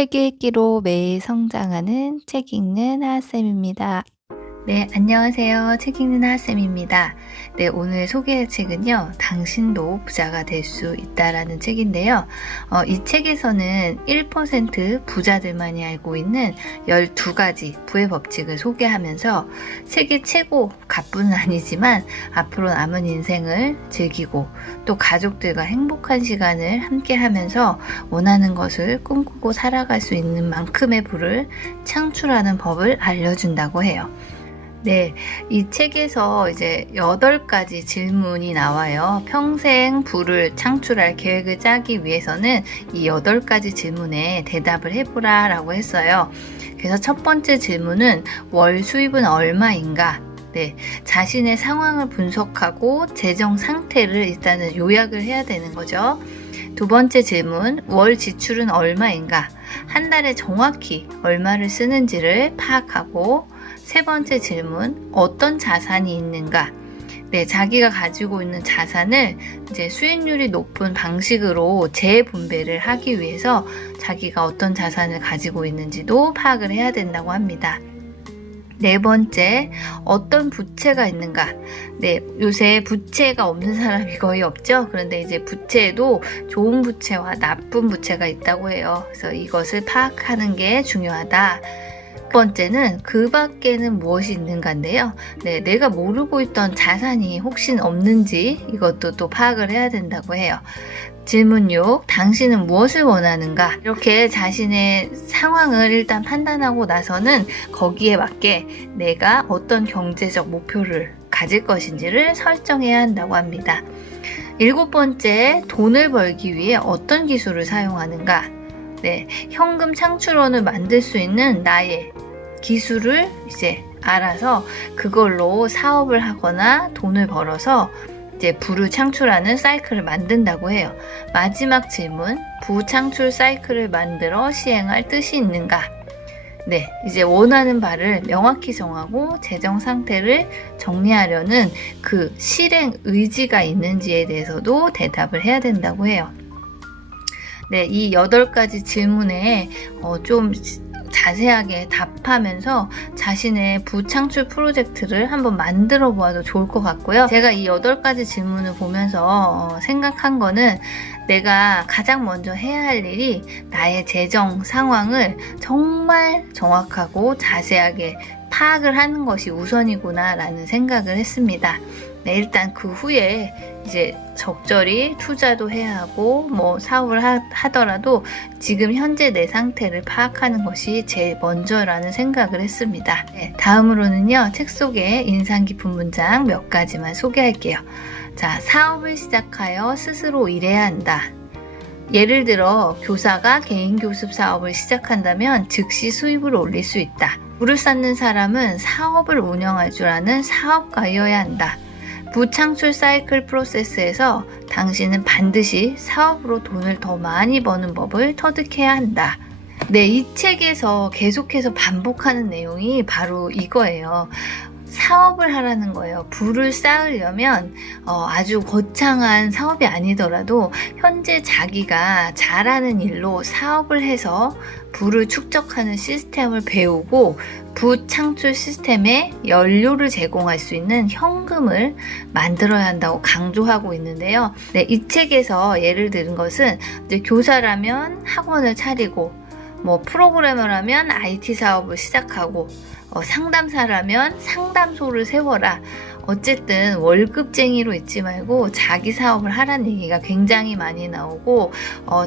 책 읽기로 매일 성장하는 책 읽는 하하쌤입니다. 네, 안녕하세요. 책 읽는 하하쌤입니다. 네, 오늘 소개할 책은요, 당신도 부자가 될 수 있다라는 책인데요. 이 책에서는 1% 부자들만이 알고 있는 12가지 부의 법칙을 소개하면서 세계 최고 갑부는 아니지만 앞으로 남은 인생을 즐기고 또 가족들과 행복한 시간을 함께 하면서 원하는 것을 꿈꾸고 살아갈 수 있는 만큼의 부를 창출하는 법을 알려준다고 해요. 네, 이 책에서 이제 8가지 질문이 나와요. 평생 부를 창출할 계획을 짜기 위해서는 이 8가지 질문에 대답을 해보라 라고 했어요. 그래서 첫 번째 질문은 월 수입은 얼마인가? 네, 자신의 상황을 분석하고 재정 상태를 일단은 요약을 해야 되는 거죠. 두 번째 질문, 월 지출은 얼마인가? 한 달에 정확히 얼마를 쓰는지를 파악하고, 세 번째 질문, 어떤 자산이 있는가? 네, 자기가 가지고 있는 자산을 이제 수익률이 높은 방식으로 재분배를 하기 위해서 자기가 어떤 자산을 가지고 있는지도 파악을 해야 된다고 합니다. 네 번째, 어떤 부채가 있는가? 네, 요새 부채가 없는 사람이 거의 없죠? 그런데 이제 부채에도 좋은 부채와 나쁜 부채가 있다고 해요. 그래서 이것을 파악하는 게 중요하다. 첫 번째는 그 밖에는 무엇이 있는가인데요. 네, 내가 모르고 있던 자산이 혹시 없는지 이것도 또 파악을 해야 된다고 해요. 질문 6. 당신은 무엇을 원하는가? 이렇게 자신의 상황을 일단 판단하고 나서는 거기에 맞게 내가 어떤 경제적 목표를 가질 것인지를 설정해야 한다고 합니다. 7번째, 돈을 벌기 위해 어떤 기술을 사용하는가? 네, 현금 창출원을 만들 수 있는 나의 기술을 이제 알아서 그걸로 사업을 하거나 돈을 벌어서 이제 부를 창출하는 사이클을 만든다고 해요. 마지막 질문, 부 창출 사이클을 만들어 시행할 뜻이 있는가? 네, 이제 원하는 바를 명확히 정하고 재정 상태를 정리하려는 그 실행 의지가 있는지에 대해서도 대답을 해야 된다고 해요. 네, 이 8가지 질문에 좀 자세하게 답하면서 자신의 부창출 프로젝트를 한번 만들어 보아도 좋을 것 같고요. 제가 이 8가지 질문을 보면서 생각한 거는 내가 가장 먼저 해야 할 일이 나의 재정 상황을 정말 정확하고 자세하게 파악을 하는 것이 우선이구나 라는 생각을 했습니다. 네, 일단 그 후에 이제 적절히 투자도 해야 하고 뭐 사업을 하더라도 지금 현재 내 상태를 파악하는 것이 제일 먼저라는 생각을 했습니다. 네, 다음으로는요, 책 속에 인상 깊은 문장 몇 가지만 소개할게요. 자, 사업을 시작하여 스스로 일해야 한다. 예를 들어 교사가 개인 교습 사업을 시작한다면 즉시 수입을 올릴 수 있다. 부를 쌓는 사람은 사업을 운영할 줄 아는 사업가여야 한다. 부창출 사이클 프로세스에서 당신은 반드시 사업으로 돈을 더 많이 버는 법을 터득해야 한다. 네, 이 책에서 계속해서 반복하는 내용이 바로 이거예요. 사업을 하라는 거예요. 부를 쌓으려면 아주 거창한 사업이 아니더라도 현재 자기가 잘하는 일로 사업을 해서 부를 축적하는 시스템을 배우고 부 창출 시스템에 연료를 제공할 수 있는 현금을 만들어야 한다고 강조하고 있는데요. 네, 이 책에서 예를 들은 것은 이제 교사라면 학원을 차리고 뭐 프로그래머라면 IT 사업을 시작하고 상담사라면 상담소를 세워라. 어쨌든 월급쟁이로 있지 말고 자기 사업을 하라는 얘기가 굉장히 많이 나오고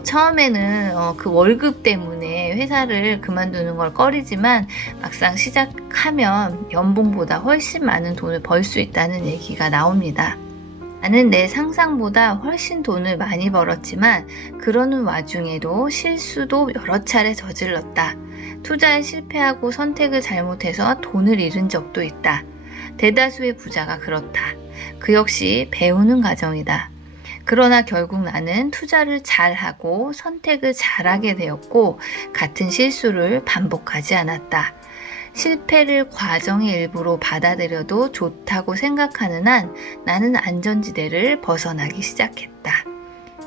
처음에는 그 월급 때문에 회사를 그만두는 걸 꺼리지만 막상 시작하면 연봉보다 훨씬 많은 돈을 벌 수 있다는 얘기가 나옵니다. 나는 내 상상보다 훨씬 돈을 많이 벌었지만 그러는 와중에도 실수도 여러 차례 저질렀다. 투자에 실패하고 선택을 잘못해서 돈을 잃은 적도 있다. 대다수의 부자가 그렇다. 그 역시 배우는 과정이다. 그러나 결국 나는 투자를 잘하고 선택을 잘하게 되었고 같은 실수를 반복하지 않았다. 실패를 과정의 일부로 받아들여도 좋다고 생각하는 한 나는 안전지대를 벗어나기 시작했다.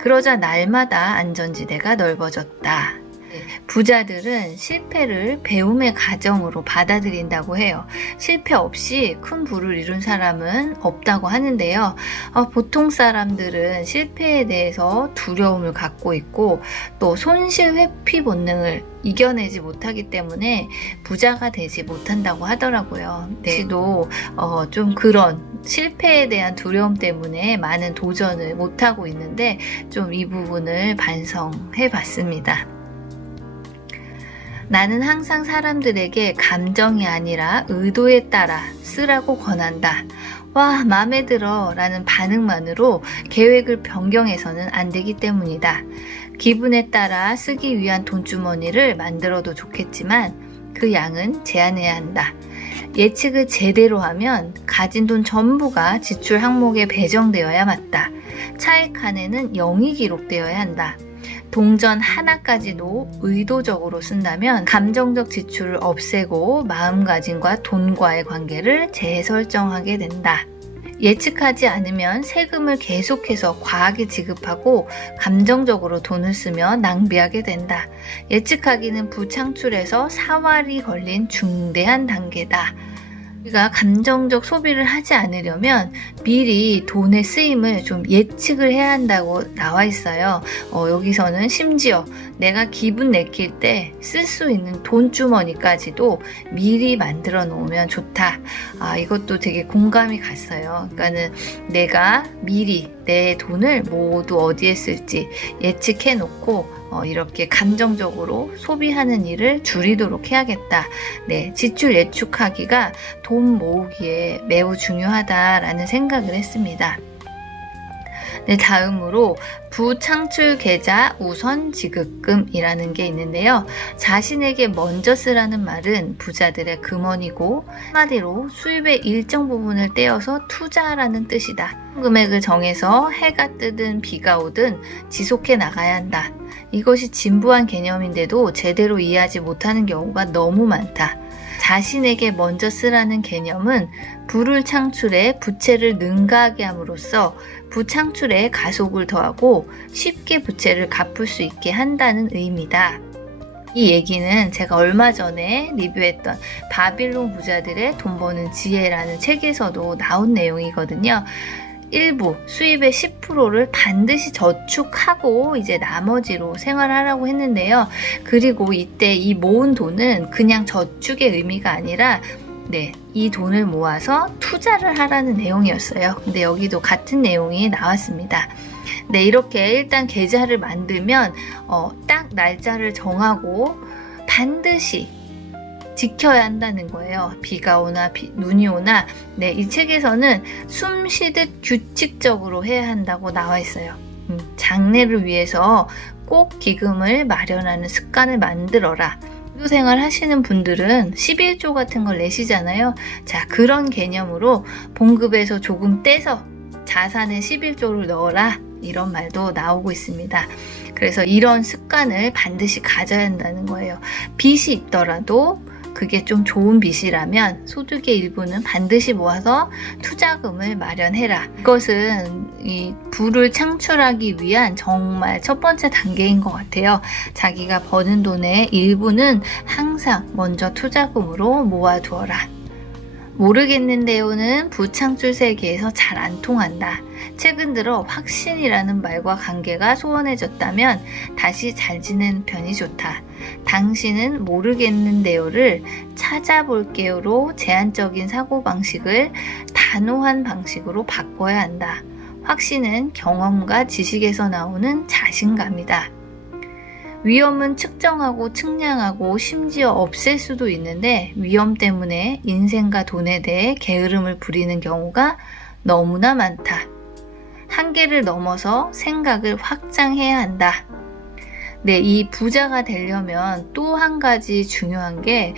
그러자 날마다 안전지대가 넓어졌다. 부자들은 실패를 배움의 과정으로 받아들인다고 해요. 실패 없이 큰 부를 이룬 사람은 없다고 하는데요. 보통 사람들은 실패에 대해서 두려움을 갖고 있고 또 손실 회피 본능을 이겨내지 못하기 때문에 부자가 되지 못한다고 하더라고요. 저도 좀 그런 실패에 대한 두려움 때문에 많은 도전을 못하고 있는데 좀 이 부분을 반성해 봤습니다. 나는 항상 사람들에게 감정이 아니라 의도에 따라 쓰라고 권한다. 와, 마음에 들어 라는 반응만으로 계획을 변경해서는 안 되기 때문이다. 기분에 따라 쓰기 위한 돈주머니를 만들어도 좋겠지만 그 양은 제한해야 한다. 예측을 제대로 하면 가진 돈 전부가 지출 항목에 배정되어야 맞다. 차액 칸에는 0이 기록되어야 한다. 동전 하나까지도 의도적으로 쓴다면 감정적 지출을 없애고 마음가짐과 돈과의 관계를 재설정하게 된다. 예측하지 않으면 세금을 계속해서 과하게 지급하고 감정적으로 돈을 쓰며 낭비하게 된다. 예측하기는 부창출에서 사활이 걸린 중대한 단계다. 우리가 감정적 소비를 하지 않으려면 미리 돈의 쓰임을 좀 예측을 해야 한다고 나와 있어요. 여기서는 심지어 내가 기분 내킬 때 쓸 수 있는 돈주머니까지도 미리 만들어 놓으면 좋다. 이것도 되게 공감이 갔어요. 그러니까는 내가 미리 내 돈을 모두 어디에 쓸지 예측해 놓고 이렇게 감정적으로 소비하는 일을 줄이도록 해야겠다. 지출 예측하기가 돈 모으기에 매우 중요하다라는 생각을 했습니다. 다음으로 부창출 계좌 우선 지급금이라는 게 있는데요. 자신에게 먼저 쓰라는 말은 부자들의 금원이고 한마디로 수입의 일정 부분을 떼어서 투자하라는 뜻이다. 금액을 정해서 해가 뜨든 비가 오든 지속해 나가야 한다. 이것이 진부한 개념인데도 제대로 이해하지 못하는 경우가 너무 많다. 자신에게 먼저 쓰라는 개념은 부를 창출해 부채를 능가하게 함으로써 부창출에 가속을 더하고 쉽게 부채를 갚을 수 있게 한다는 의미다. 이 얘기는 제가 얼마 전에 리뷰했던 바빌론 부자들의 돈 버는 지혜라는 책에서도 나온 내용이거든요. 일부 수입의 10%를 반드시 저축하고 이제 나머지로 생활하라고 했는데요. 그리고 이때 이 모은 돈은 그냥 저축의 의미가 아니라 이 돈을 모아서 투자를 하라는 내용이었어요. 근데 여기도 같은 내용이 나왔습니다. 이렇게 일단 계좌를 만들면 딱 날짜를 정하고 반드시 지켜야 한다는 거예요. 비가 오나 눈이 오나 이 책에서는 숨 쉬듯 규칙적으로 해야 한다고 나와 있어요. 장래를 위해서 꼭 기금을 마련하는 습관을 만들어라. 생활 하시는 분들은 11조 같은 걸 내시잖아요. 자, 그런 개념으로 봉급에서 조금 떼서 자산에 11조를 넣어라. 이런 말도 나오고 있습니다. 그래서 이런 습관을 반드시 가져야 한다는 거예요. 빚이 있더라도 그게 좀 좋은 빚이라면 소득의 일부는 반드시 모아서 투자금을 마련해라. 이것은 이 부를 창출하기 위한 정말 첫 번째 단계인 것 같아요. 자기가 버는 돈의 일부는 항상 먼저 투자금으로 모아두어라. 모르겠는데요는 부창출 세계에서 잘 안 통한다. 최근 들어 확신이라는 말과 관계가 소원해졌다면 다시 잘 지내는 편이 좋다. 당신은 모르겠는데요를 찾아볼게요로 제한적인 사고방식을 단호한 방식으로 바꿔야 한다. 확신은 경험과 지식에서 나오는 자신감이다. 위험은 측정하고 측량하고 심지어 없앨 수도 있는데 위험 때문에 인생과 돈에 대해 게으름을 부리는 경우가 너무나 많다. 한계를 넘어서 생각을 확장해야 한다. 이 부자가 되려면 또 한 가지 중요한 게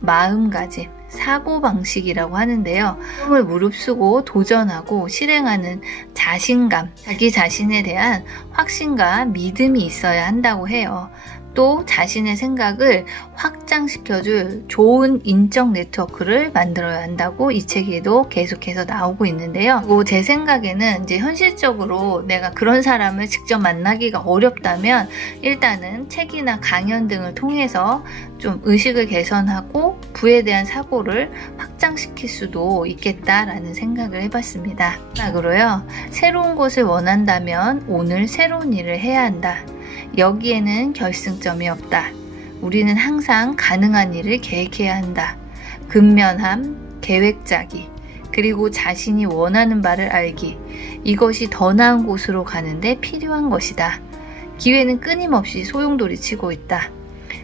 마음가짐, 사고방식이라고 하는데요. 꿈을 무릅쓰고 도전하고 실행하는 자신감, 자기 자신에 대한 확신과 믿음이 있어야 한다고 해요. 또 자신의 생각을 확장시켜줄 좋은 인적 네트워크를 만들어야 한다고 이 책에도 계속해서 나오고 있는데요. 그리고 제 생각에는 이제 현실적으로 내가 그런 사람을 직접 만나기가 어렵다면 일단은 책이나 강연 등을 통해서 좀 의식을 개선하고 부에 대한 사고를 확장시킬 수도 있겠다라는 생각을 해봤습니다. 마지막으로요. 새로운 것을 원한다면 오늘 새로운 일을 해야 한다. 여기에는 결승점이 없다. 우리는 항상 가능한 일을 계획해야 한다. 근면함, 계획 짜기, 그리고 자신이 원하는 바를 알기. 이것이 더 나은 곳으로 가는데 필요한 것이다. 기회는 끊임없이 소용돌이치고 있다.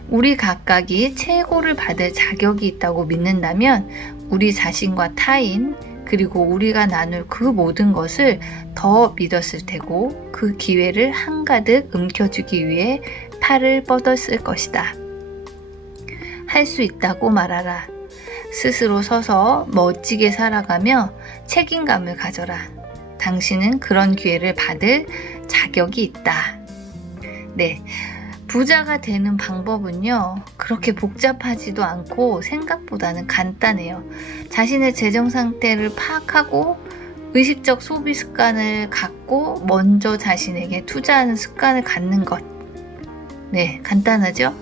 우리 각각이 최고를 받을 자격이 있다고 믿는다면 우리 자신과 타인, 그리고 우리가 나눌 그 모든 것을 더 믿었을 테고 그 기회를 한가득 움켜쥐기 위해 팔을 뻗었을 것이다. 할 수 있다고 말하라. 스스로 서서 멋지게 살아가며 책임감을 가져라. 당신은 그런 기회를 받을 자격이 있다. 네. 부자가 되는 방법은요, 그렇게 복잡하지도 않고 생각보다는 간단해요. 자신의 재정 상태를 파악하고 의식적 소비 습관을 갖고 먼저 자신에게 투자하는 습관을 갖는 것. 네, 간단하죠?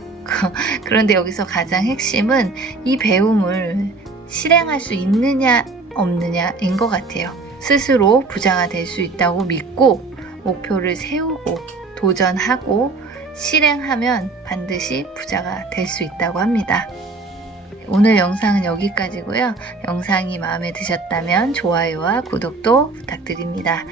그런데 여기서 가장 핵심은 이 배움을 실행할 수 있느냐 없느냐인 것 같아요. 스스로 부자가 될 수 있다고 믿고 목표를 세우고 도전하고 실행하면 반드시 부자가 될 수 있다고 합니다. 오늘 영상은 여기까지고요. 영상이 마음에 드셨다면 좋아요와 구독도 부탁드립니다.